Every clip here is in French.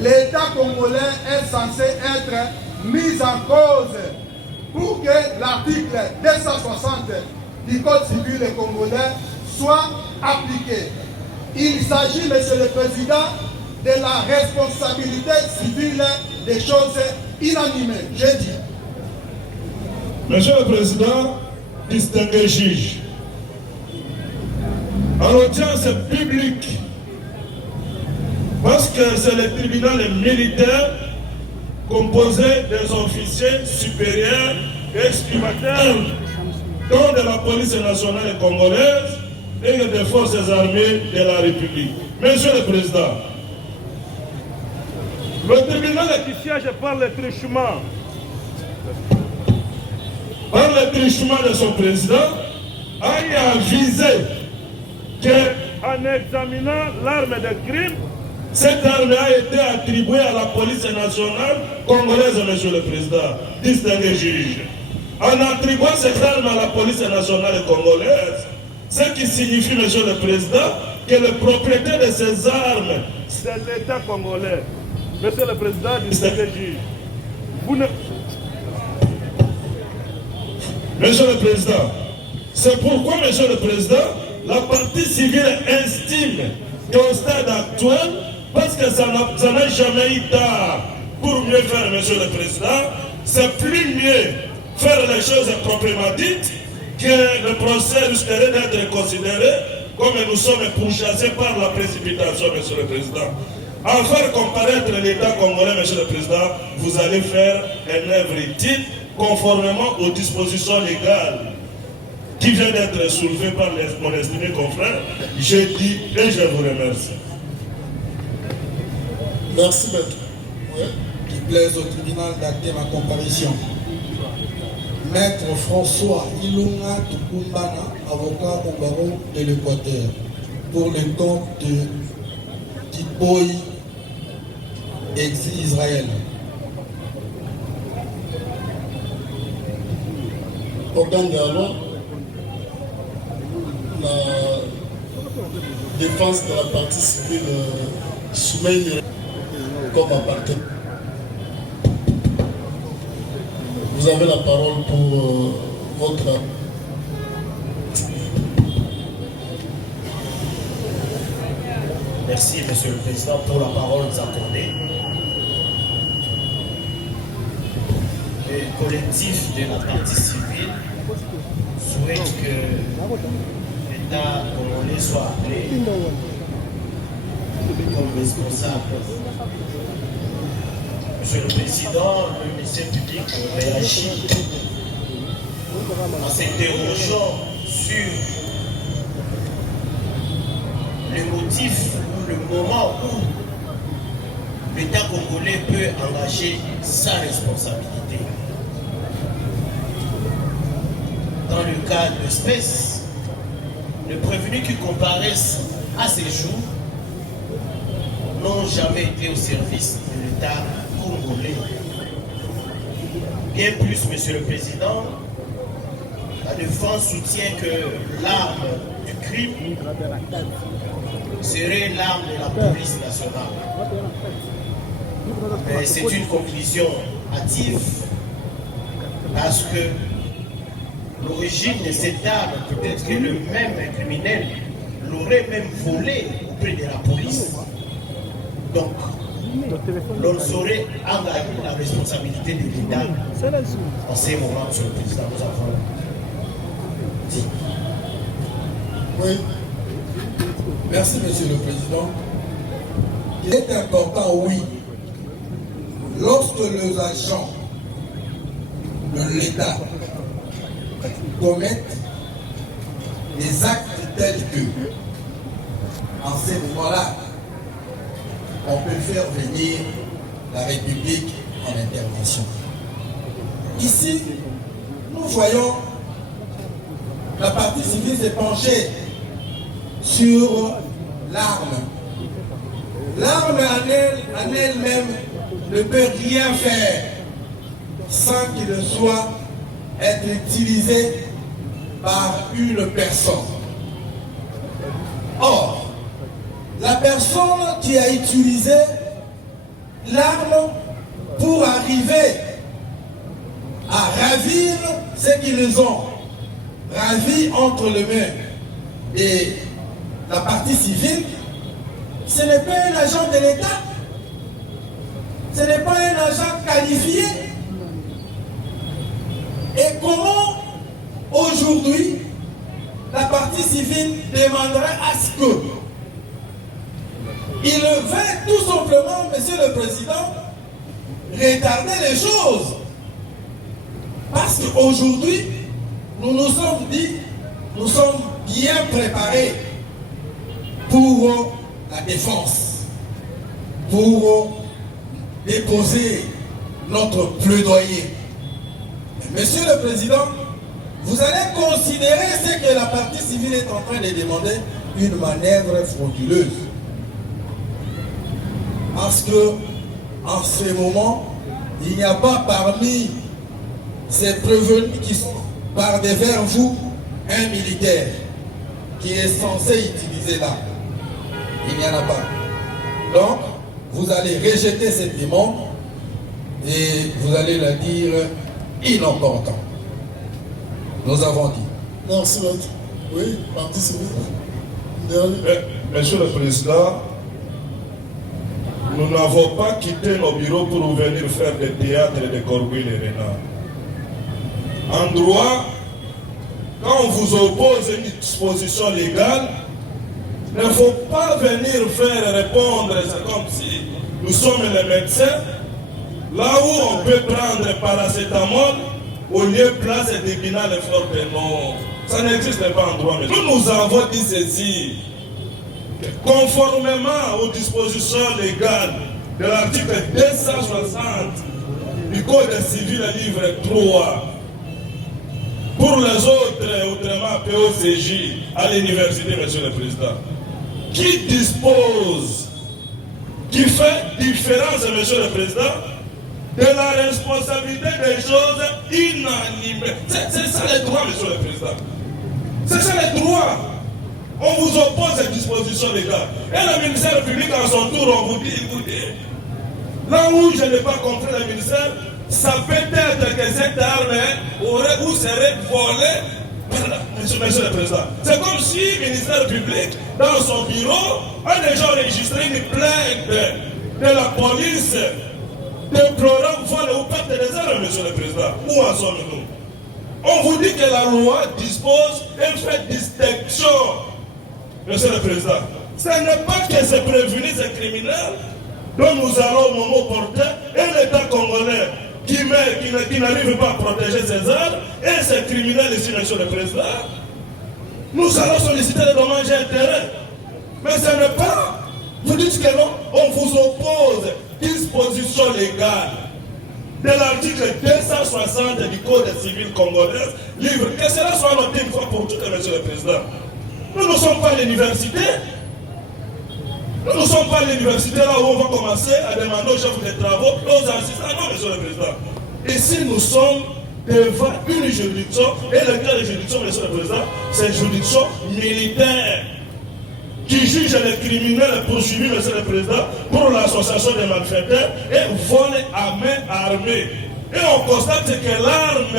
L'État congolais est censé être mis en cause pour que l'article 260 du Code civil congolais soit appliqué. Il s'agit, Monsieur le Président, de la responsabilité civile des choses inanimées. J'ai dit. Monsieur le Président, distingué juge, en audience publique, parce que c'est le tribunal militaire composé des officiers supérieurs et exprimateurs, dont de la police nationale congolaise et des forces armées de la République. Monsieur le Président, le tribunal qui siège par le truchement de son président a avisé qu'en examinant l'arme de crime, cette arme a été attribuée à la police nationale congolaise, Monsieur le Président, distingué juge. En attribuant cette arme à la police nationale congolaise, ce qui signifie, Monsieur le Président, que le propriétaire de ces armes, c'est l'État congolais. Monsieur le Président, distingué juge, vous ne... Monsieur le Président, c'est pourquoi, Monsieur le Président, la partie civile estime qu'au stade actuel, parce que ça n'a jamais eu tard pour mieux faire, Monsieur le Président, c'est plus mieux faire les choses proprement dites que le procès risquerait d'être considéré comme nous sommes pourchassés par la précipitation, Monsieur le Président. En faire comparaître l'État congolais, Monsieur le Président, vous allez faire une œuvre utile conformément aux dispositions légales qui viennent d'être soulevées par mon estimé confrère. Je dis et je vous remercie. Merci, maître. Ouais. Il plaise au tribunal d'acter ma comparution. Maître François Ilunga Tukumbana, avocat au barreau de l'Équateur, pour le compte de Tipoy, ex-Israël. Organe de la loi, la défense de la partie civile soumet comme appartient. Vous avez la parole pour votre... Merci, Monsieur le Président, pour la parole accordée. Le collectif de la partie civile souhaite que l'État congolais soit appelé comme responsable. Monsieur le Président, le ministère public réagit en s'interrogeant sur le motif ou le moment où l'État congolais peut engager sa responsabilité. Dans le cas de l'espèce, les prévenus qui comparaissent à ces jours n'ont jamais été au service de l'État congolais. Bien plus, Monsieur le Président, la défense soutient que l'arme du crime serait l'arme de la police nationale. Mais c'est une conclusion hâtive parce que l'origine de cette arme, peut-être que le même criminel l'aurait même volé auprès de la police. Donc, l'on saurait engager la responsabilité de l'État en ces moments, Monsieur le Président. Nous avons dit. Oui. Merci, Monsieur le Président. Il est important, oui, lorsque les agents de l'État commettent des actes tels que, en ces moments-là, on peut faire venir la République en intervention. Ici, nous voyons la partie civile s'est penchée sur l'arme. L'arme en elle-même ne peut rien faire sans qu'il soit être utilisé par une personne. Or, la personne qui a utilisé l'arme pour arriver à ravir ce qu'ils ont ravi entre les mains et la partie civile, ce n'est pas un agent de l'État, ce n'est pas un agent qualifié. Et comment aujourd'hui la partie civile demanderait à ce que il veut tout simplement, Monsieur le Président, retarder les choses. Parce qu'aujourd'hui, nous nous sommes dit, nous sommes bien préparés pour la défense, pour déposer notre plaidoyer. Monsieur le Président, vous allez considérer ce que la partie civile est en train de demander une manœuvre frauduleuse. Parce que, en ce moment, il n'y a pas parmi ces prévenus qui sont par devers vous un militaire qui est censé utiliser l'arme. Il n'y en a pas. Donc, vous allez rejeter cette demande et vous allez la dire inopportun. Nous avons dit. Merci, maître. Oui, partie civile. Monsieur le Président, nous n'avons pas quitté nos bureaux pour venir faire des théâtres de Corbeil et Renard. En droit, quand on vous oppose une disposition légale, il ne faut pas venir faire répondre, c'est comme si nous sommes les médecins, là où on peut prendre paracétamol, au lieu de place et d'épinal et fleur de non. Ça n'existe pas en droit. Mais nous avons dit ceci. Conformément aux dispositions légales de l'article 260 du Code civil livre 3, pour les autres, autrement POCJ, à l'université, Monsieur le Président, qui dispose, qui fait différence, Monsieur le Président, de la responsabilité des choses inanimées. C'est ça les droits, Monsieur le Président. C'est ça les droits. On vous oppose cette disposition légale. Et le ministère public, en son tour, on vous dit, écoutez, là où je n'ai pas compris le ministère, ça peut être que cette arme aurait ou serait volée. Monsieur le Président, c'est comme si le ministère public, dans son bureau, a déjà enregistré une plainte de la police déplorant vol ou perte des armes, Monsieur le Président. Où en sommes-nous? On vous dit que la loi dispose et fait distinction, Monsieur le Président. Ce n'est pas que c'est prévenu ces criminels dont nous allons au moment porter et l'État congolais qui n'arrive pas à protéger ses armes et ces criminels ici, Monsieur le Président. Nous allons solliciter les dommages et intérêts. Mais ce n'est pas. Vous dites que non, on vous oppose disposition légale de l'article 260 du Code civil congolais, livre, que cela soit noté une fois pour toutes, Monsieur le Président. Nous ne sommes pas à l'université. Nous ne sommes pas à l'université là où on va commencer à demander aux chefs de travaux, aux assistants. Non, Monsieur le Président. Ici, nous sommes devant une juridiction, et le cas de juridiction, Monsieur le Président, c'est une juridiction militaire qui juge les criminels poursuivis, Monsieur le Président, pour l'association des malfaiteurs et vol à main armée. Et on constate que l'arme,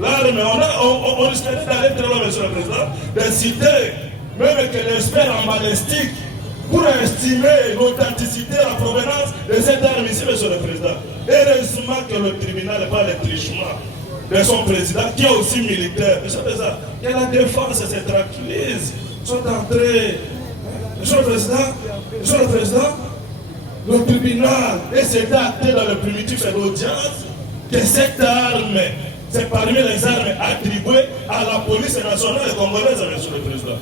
on risquerait d'aller très loin, Monsieur le Président, de citer même que l'expert en balistique pour estimer l'authenticité, la provenance de cette arme ici, Monsieur le Président. Heureusement que le tribunal n'est pas le trichement de son président, qui est aussi militaire. Monsieur le Président, que la défense se tranquillise, sont entrés. Monsieur le Président, le tribunal est acté dans le primitif et l'audience que cette arme, c'est parmi les armes attribuées à la police nationale congolaise, Monsieur le Président.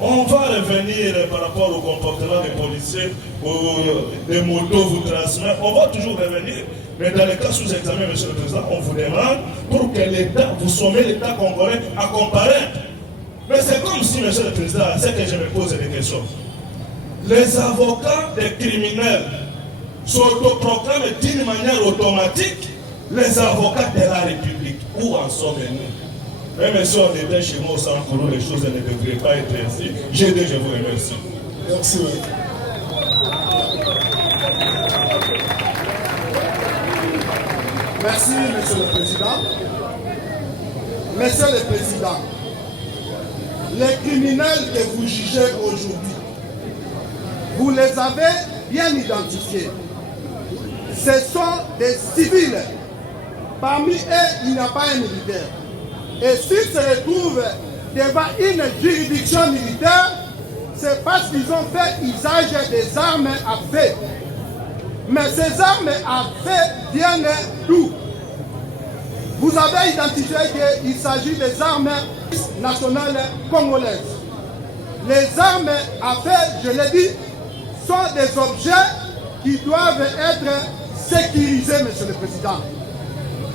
On va revenir par rapport au comportement des policiers, des motos vous transmettent. On va toujours revenir. Mais dans le cas sous examen, Monsieur le Président, on vous demande pour que l'État, vous sommez l'État congolais à comparaître. Mais c'est comme si, Monsieur le Président, c'est que je me pose des questions. Les avocats des criminels s'autoproclament d'une manière automatique les avocats de la République. Où en sommes-nous? Même si on était chez moi au centre, les choses ne devraient pas être ainsi. Je vous remercie. Merci. Merci, Monsieur le Président. Monsieur le Président, les criminels que vous jugez aujourd'hui, vous les avez bien identifiés. Ce sont des civils. Parmi eux, il n'y a pas un militaire. Et s'ils se retrouvent devant une juridiction militaire, c'est parce qu'ils ont fait usage des armes à feu. Mais ces armes à feu viennent d'où? Vous avez identifié qu'il s'agit des armes nationales congolaises. Les armes à feu, je l'ai dit, sont des objets qui doivent être sécurisés, Monsieur le Président.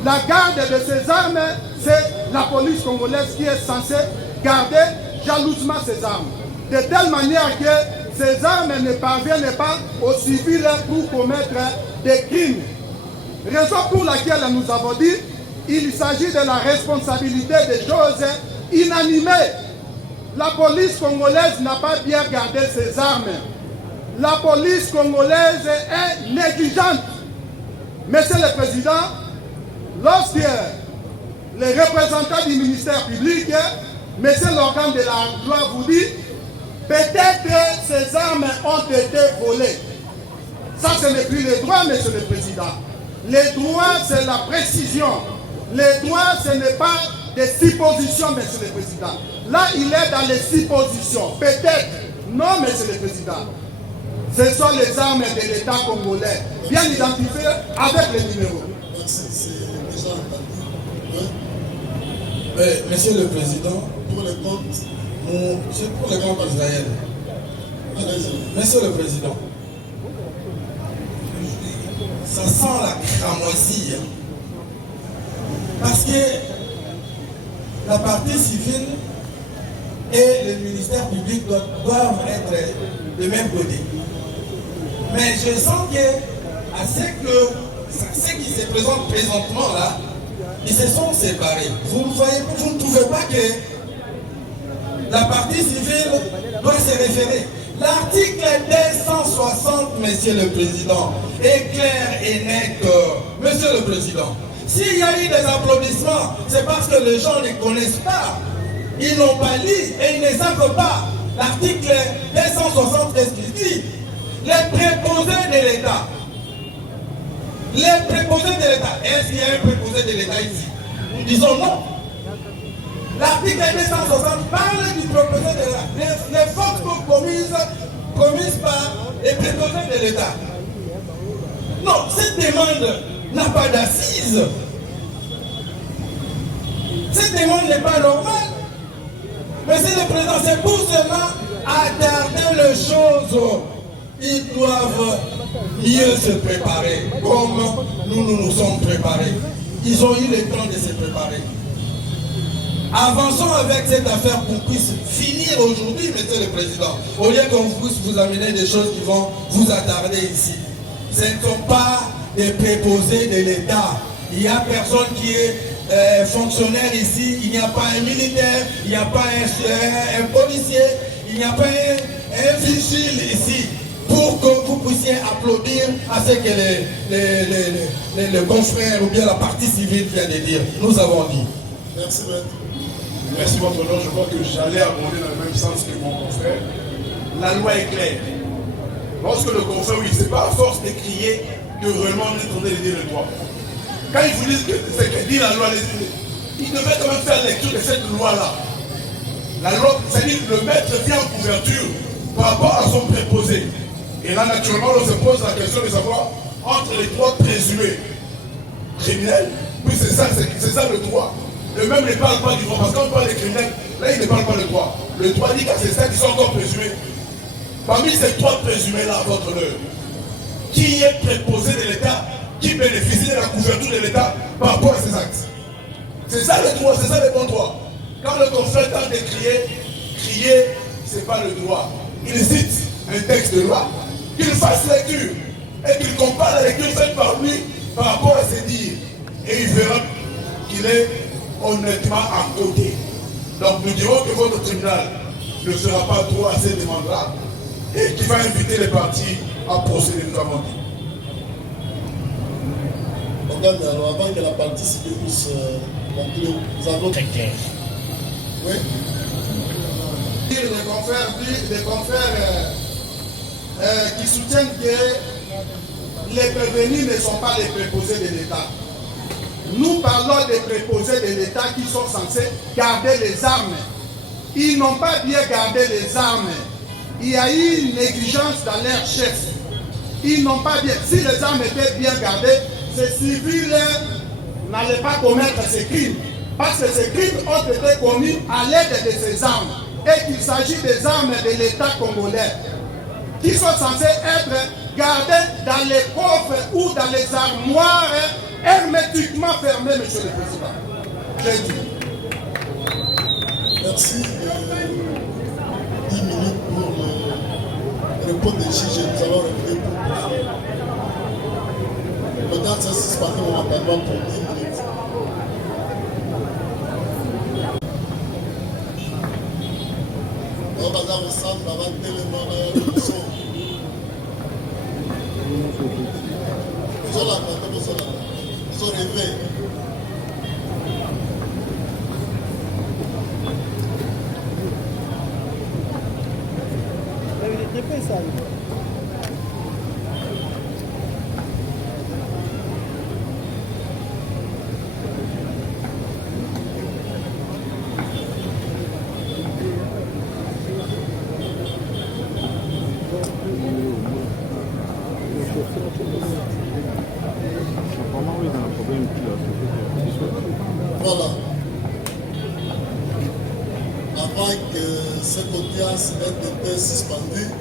La garde de ces armes, c'est la police congolaise qui est censée garder jalousement ces armes. De telle manière que ces armes ne parviennent pas aux civils pour commettre des crimes. Raison pour laquelle nous avons dit qu'il s'agit de la responsabilité des choses inanimées. La police congolaise n'a pas bien gardé ses armes. La police congolaise est négligente. Monsieur le Président, lorsque les représentants du ministère public, monsieur l'organe de la loi vous dit, peut-être ces armes ont été volées. Ça, ce n'est plus le droit, Monsieur le Président. Le droit, c'est la précision. Le droit, ce n'est pas des suppositions, Monsieur le Président. Là, il est dans les suppositions. Peut-être. Non, Monsieur le Président. Ce sont les armes de l'État congolais, bien identifiées avec les numéros. Merci, c'est déjà entendu. Monsieur le Président, Pour les comptes, c'est pour le compte d'Israël. Monsieur le Président, ça sent la cramoisie. Parce que la partie civile et le ministère public doivent être de même côté. Mais je sens que, à ce qui se présente présentement là, ils se sont séparés. Vous ne trouvez pas que la partie civile doit se référer? L'article 260, Monsieur le Président, est clair et net, Monsieur le Président. S'il y a eu des applaudissements, c'est parce que les gens ne connaissent pas. Ils n'ont pas lu et ils ne savent pas. L'article 260, qu'est-ce qu'il dit? Les préposés de l'État. Les préposés de l'État. Est-ce qu'il y a un préposé de l'État ici? Nous disons non. L'article 260 parle du préposé de l'État. Les fautes commises par les préposés de l'État. Non, cette demande n'a pas d'assise. Cette demande n'est pas normale. Monsieur le Président, c'est pour cela, attarder les choses. Ils doivent mieux se préparer, comme nous sommes préparés. Ils ont eu le temps de se préparer. Avançons avec cette affaire pour qu'on puisse finir aujourd'hui, Monsieur le Président. Au lieu qu'on puisse vous amener des choses qui vont vous attarder ici. Ce ne sont pas des préposés de l'État. Il n'y a personne qui est fonctionnaire ici. Il n'y a pas un militaire, il n'y a pas un policier, il n'y a pas un vigile ici. Pour que vous puissiez applaudir à ce que les confrères ou bien la partie civile vient de dire. Nous avons dit. merci, maître. Merci votre nom. Je crois que j'allais abonder dans le même sens que mon confrère. La loi est claire. Lorsque le confrère, oui, c'est pas à force de crier que vraiment on est en train de dire le droit. Quand ils vous disent que c'est que dit la loi, ils devaient quand même faire lecture de cette loi-là. La loi, c'est-à-dire le maître vient en couverture par rapport à son préposé. Et là, naturellement, on se pose la question de savoir entre les trois présumés criminels, Puis c'est ça le droit. Le même ne parle pas du droit. Parce qu'on parle des criminels, là il ne parle pas le droit. Le droit dit qu'à ces stades, ils sont encore présumés. Parmi ces trois présumés-là, à votre honneur, qui est préposé de l'État, qui bénéficie de la couverture de l'État par rapport à ces actes? C'est ça le droit, c'est ça le bon droit. Quand le confrère tente de crier, c'est pas le droit. Il cite un texte de loi, qu'il fasse lecture et qu'il compare la lecture faite par lui par rapport à ses dires. Et il verra qu'il est honnêtement à côté. Donc nous dirons que votre tribunal ne sera pas trop à ces demandes-là et qu'il va inviter les partis à procéder, nous avons dit. Alors avant que la partie civile puisse conclure, nous avons Très clair. Oui. Les confrères qui soutiennent que les prévenus ne sont pas les préposés de l'État. Nous parlons des préposés de l'État qui sont censés garder les armes. Ils n'ont pas bien gardé les armes. Il y a eu une négligence dans leur chef. Ils n'ont pas bien. Si les armes étaient bien gardées, ces civils n'allaient pas commettre ces crimes. Parce que ces crimes ont été commis à l'aide de ces armes. Et qu'il s'agit des armes de l'État congolais qui sont censées être gardées dans les coffres ou dans les armoires hermétiquement fermées, Monsieur le Président. J'ai dit. Merci. 10 minutes pour le repos des juges et nous allons revenir pour le temps de se suspendre momentanément pour 10 minutes. On va dans le centre avant de tellement le son. Nous allons rêver. Voilà. Avant que cette audience ait été suspendue,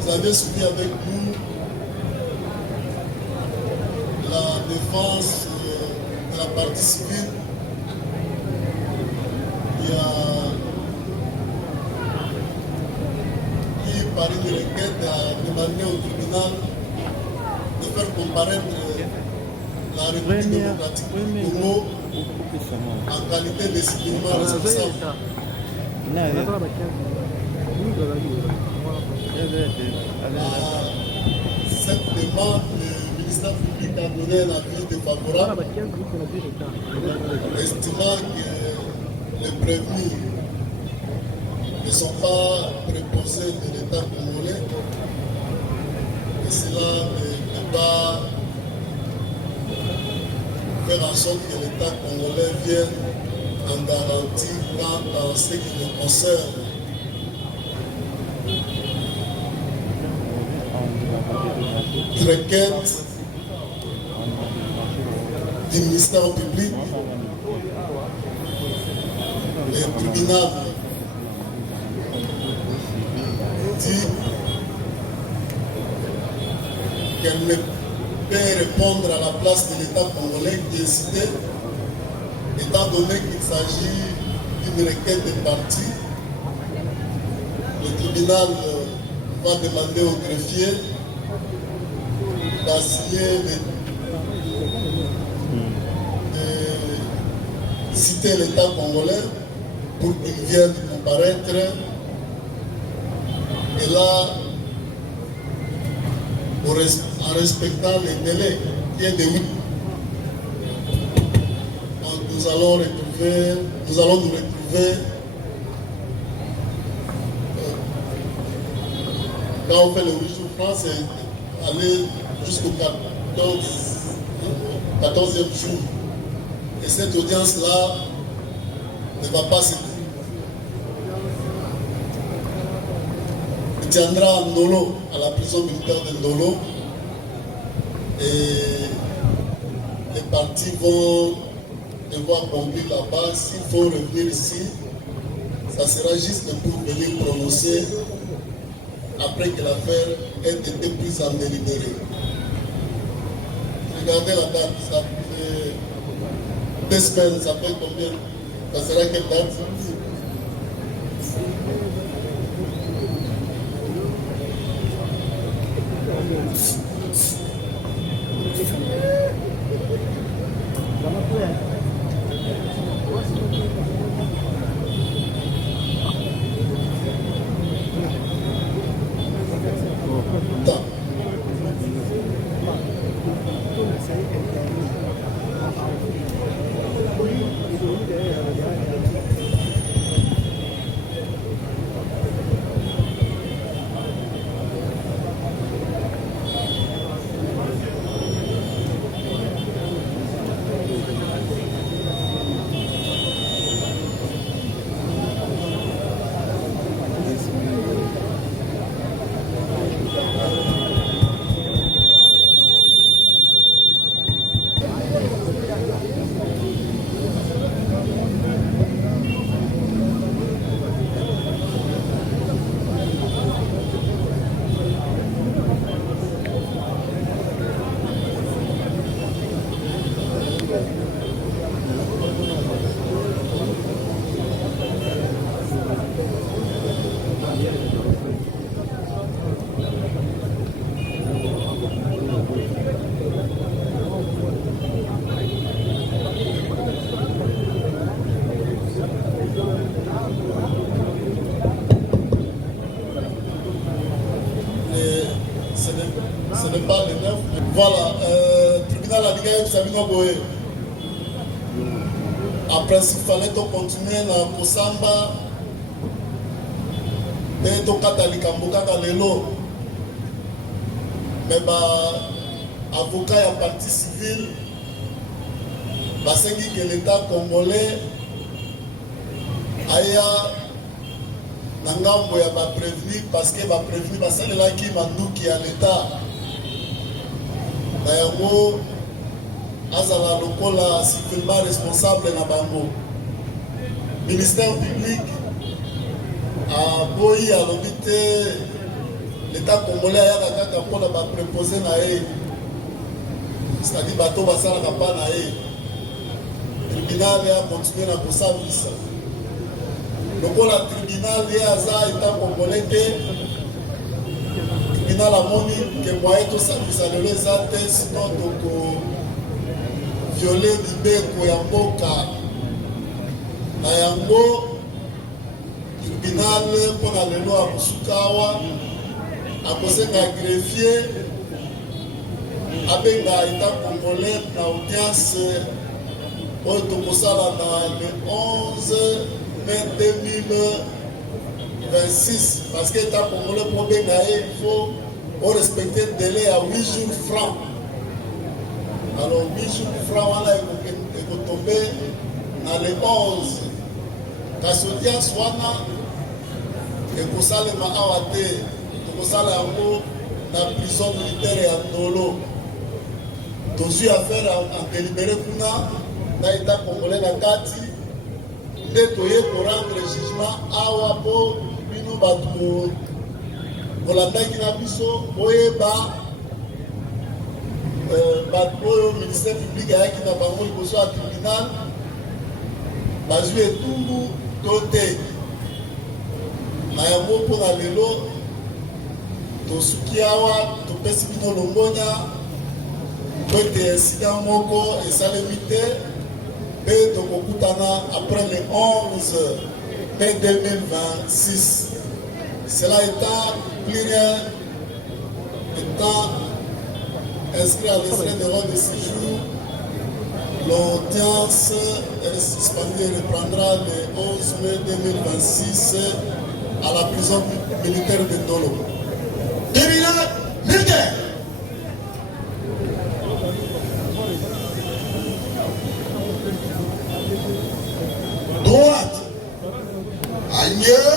vous avez suivi avec nous la défense de la partie civile qui par une requête a demandé au tribunal de faire comparaître la République démocratique du Congo en qualité de citoyen responsable. Cette demande, le ministère public a donné un avis défavorable, estimant que les prévenus ne sont pas préposés de l'État congolais et cela ne peut pas faire en sorte que l'État congolais vienne en garantie quant à ce qui le concerne. Requête du ministère public, le tribunal dit qu'elle ne peut répondre à la place de l'État congolais qui est cité, étant donné qu'il s'agit d'une requête de parti. Le tribunal va demander au greffier d'assigner de citer l'État congolais pour qu'il vienne comparaître. Et là, en respectant les délais qui est de 8, nous allons nous retrouver quand on fait le 8 jours francs, c'est aller jusqu'au 14e jour. Et cette audience-là ne va pas se tiendra à Ndolo, à la prison militaire de Ndolo. Et parties vont devoir conclure là-bas. S'il faut revenir ici, ça sera juste pour venir prononcer après que l'affaire ait été prise en délibéré. Regardez la date, ça fait 2 semaines, ça fait combien? Ça sera quelle date? Ce n'est pas le 9. Voilà, tribunal à l'IGAM, Sabino Boé. Après, s'il fallait continuer à Kosamba, et to Katalika Mbokaka Lelo. Mais avocat et partie civile, c'est que l'État congolais aya nangambo ya ba prévenir parce que ba prévenir basalela ki manduki ya l'État na yango azala lokola civilement responsable na bango. Ministère public a boyi alobi te l'État congolais ayaka kaka mpona bapréposé na ye, c'est-à-dire bato basalaka mpa na ye. Tribunal a continué na kosambisa lokola tribunal ye aza État congolais te, tribunal amoni ke moye tosambisa lelo eza te, sinon toko viole libeko ya mboka na yango. Tribunal mpona lelo akosuka awa akosenga greffier abenga État congolais na audience oyo tokosala na le 11 mai 2026 parce que État congolais pour benga ye il faut respecter délai à 8 jours francs. Alors 8 jours francs wana ekotombe na le 11 kasi audience wana ekosalema awa te, tokosala yango na prison militaire ya Ndolo. Tozwi affaire en délibéré kuna na État congolais na kati nde toye korendre jugement awa po bino bato bolandaki na biso boyeba bato oyo ministère public ayaki na bango liboso ya tribunal bazwi etumbu to te. Na yango mpona lelo tosuki awa topesi bino longonya po ete incident moko esalemi te mpe tokokutana après le 11 mai 2026. Cela étant, plus rien étant inscrit à l'extrait de l'ordre de séjour, l'audience est suspendue et reprendra le 11 mai 2026 à la prison militaire de Ndolo. Tribunal militaire. Droite. Agneux.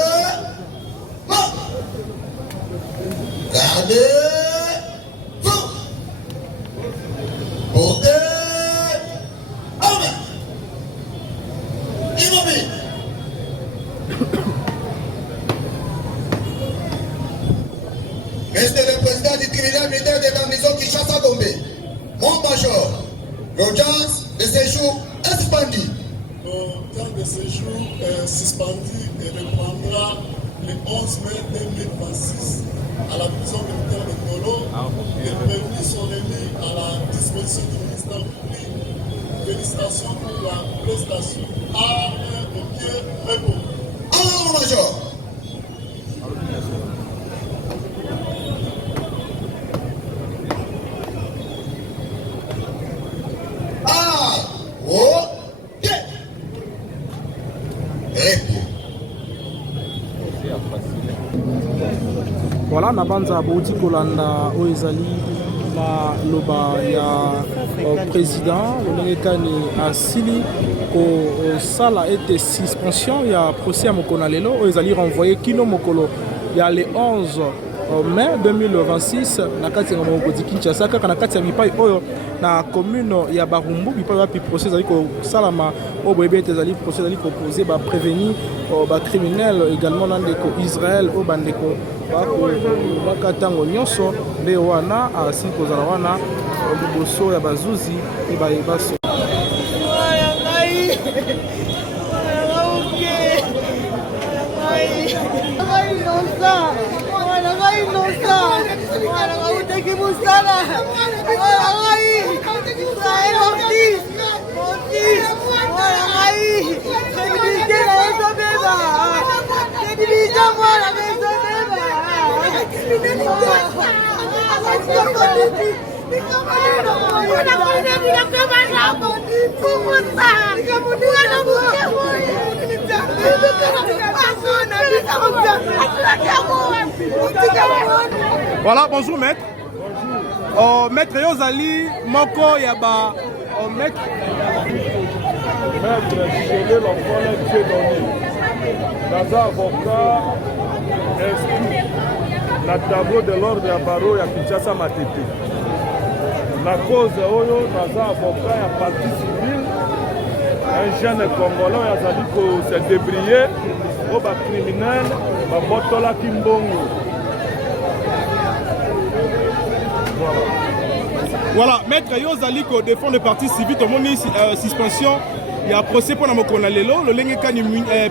Gardez. Portez. criminel militaire de la maison Kinshasa Gombe. Mon major, l'audience de séjour est suspendue. L'audience de séjour est suspendue et reprendra le 11 mai 2026 à la prison militaire de Kolo. Les prévenus sont remis à la disposition du ministère public. Félicitations pour la prestation. À un pied repos. Alors, major. Voilà, Nabanza Bouti Kolanda Oezali, la loba ya président, Olengekani Asili, au sala était suspension, il y a procès à Mokonalelo, Oezali renvoyé Kino Mokolo, il y a le 11 mai 2026, na kati ya Mokodi Kinshasa, kaka na kati ya mipai oyo na commune ya Barumbu, mipai wapi procès zali ko salama, au bébé zali procès zali ko poser ba prévenir ba criminel également dans ko Israël au bandeko bakatango nyonso nde wana asili kozala wana liboso ya bazuzi ebayebaso Voilà, bonjour maître. Bonjour. Maître Yozali, Moko Yaba. Maître. Maître, je l'ai donné. Dans un avocat inscrit na tableau de l'ordre ya baro ya Kinshasa Matete. La cause oyo naza avocat ya partie civile, un jeune congolais azali ko se débrouiller au ba criminel ba botola kimbongo. Voilà, maître Yozali ko défend le parti civil, tout le monde suspension. Il y a un procès pour Namokona Lelo, le Lengekani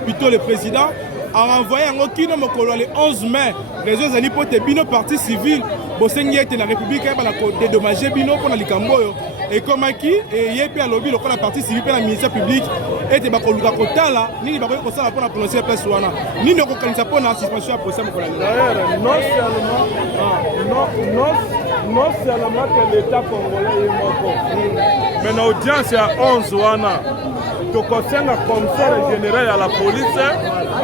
plutôt le président a renvoyé un Kino Mokolo le 11 mai. Réseaux Zali pour te bino parti civil, Bosengi était la République qui a dédommagé bino pour la Camboyo. Et comme qui et yépi à lobby le parti civil pour la ministère public était bakoluka kotala ni bakoi kosala pour la prononcer place wana ni ne kokanisa pour la suspension à procès Mokona Lelo. Non seulement que l'État congolais est mort, mais l'audience à 11 wana. Donc, un commissaire général à la police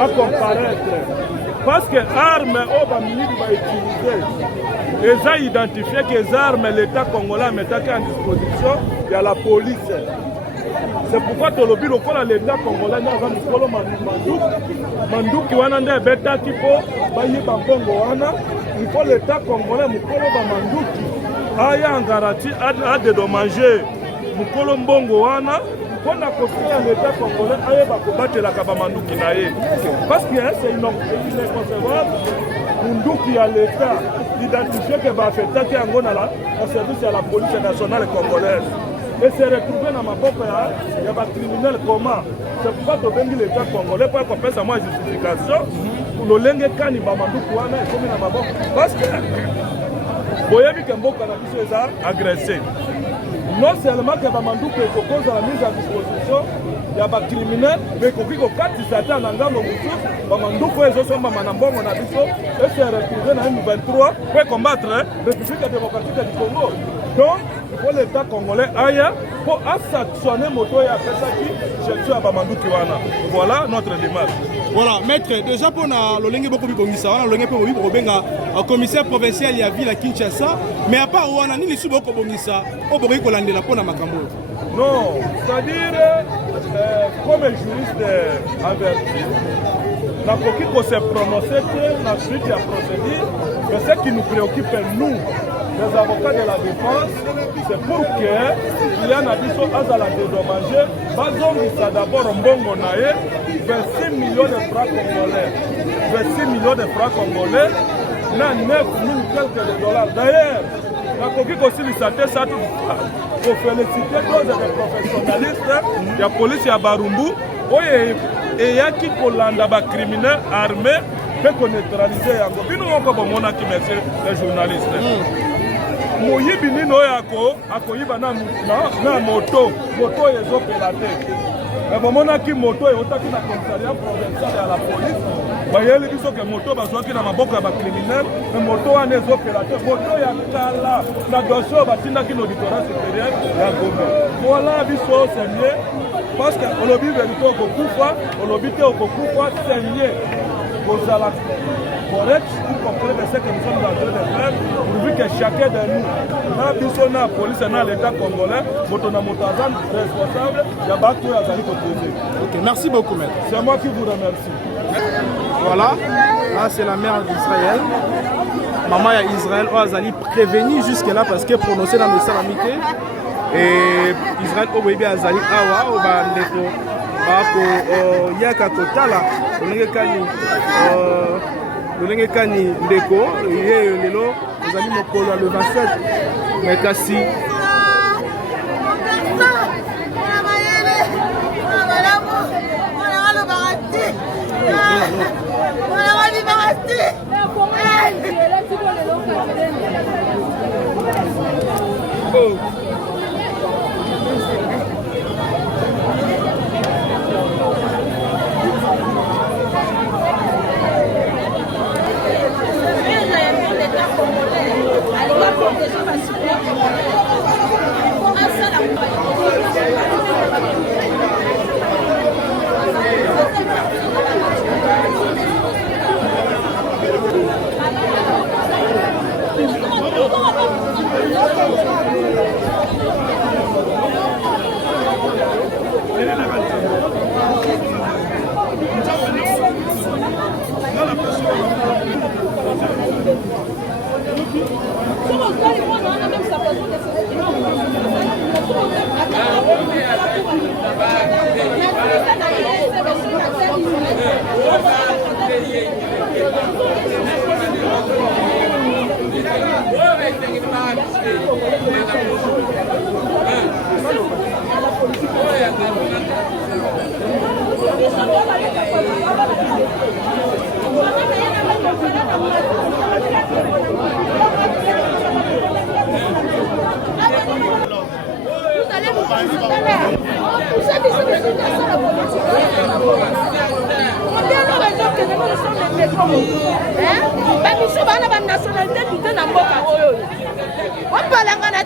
à comparaître. Parce que les armes va utiliser. Ils ont identifié que les armes, l'État congolais met en disposition de la police. C'est pourquoi tu as dit l'État congolais n'a pas de mandouk qui wana nde beta tipo bayi bangongo wana il faut l'État congolais mukolo ba manduki aya garantie a dédommager mukolo mbongo wana pour la construire l'État congolais aye ba kobatela ka ba manduki na ye parce que c'est inconcevable munduki ya l'État d'identifier que ba fetaki yango na la service à la police nationale congolaise et se retrouver dans ma boca il y a des criminels comment c'est pourquoi tu bengi l'État congolais pour qu'on fasse moi justification pour le lenge kani ba manduki wana et comme na ma boca parce que boyebi que mboka na biso eza agressé non seulement que ba manduki cause à la mise à disposition il y a des criminels mais koki ko katisa ta na ngambo musu ba manduki ezo somba manambongo na biso et se retrouver na M23 pour combattre République démocratique du Congo donc pour l'État congolais aya pour sanctionner moto ya pesa qui cherche à Bamanduki wana. Voilà notre démarche. Voilà, maître, déjà pour le lenge beaucoup bibongisa wana lenge pour bibo benga commissaire provincial ya ville à Kinshasa, mais à part wana ni lisu beaucoup bongisa o boki ko landela pour na makambo. Non, c'est-à-dire comme un juriste averti n'a pas qu'on se prononcer que la suite à procédure, mais ce qui nous préoccupe nous les avocats de la défense, c'est pour qu'il y en a des choses à la dédommager. Bazongisa d'abord Mbongo Nae, 26 millions de francs congolais. 26 millions de francs congolais. na 9 000 quelques de dollars. D'ailleurs, nakoki kosilisa te sa kofélicité dose de professionnaliste ya polisi ya Barumbu oyo eyaki kolanda bacriminel armé mpe koneutralize yango. Bino moko bomonaki monsieur le journaliste. Moyibi nini oyo akoyiba na moto oyo ezopela te. Bomonaki moto eotaki na commissariat provincial ya la police bayeli biso ke moto bazwaki na maboko ya bacriminel me moto wana ezopela te. Moto ya kala na dossier oyo batindaki na auditorat supérieur ya Gombe. Voilà biso senye parce que olobi verité okokufa olobi te okokufa senye kozala correct pour comprendre ce que nous sommes en train de faire pourvu que chacun de nous na biso na police na l'état congolais moto na moto aza responsable ya bato oyo azali koposer. Ok, merci beaucoup maître. C'est moi qui vous remercie. Voilà, là c'est la mère d'Israël. Maman ya Israël azali prévenu jusque là parce que prononcé dans le salamité et Israël oboyebi azali awa o bandeko bako yaka kotala lolenge kani ndeko ye lelo ezali mokolo ya le 27 mais kasi babiso bana banationalité dute na mboka oyo opalanga na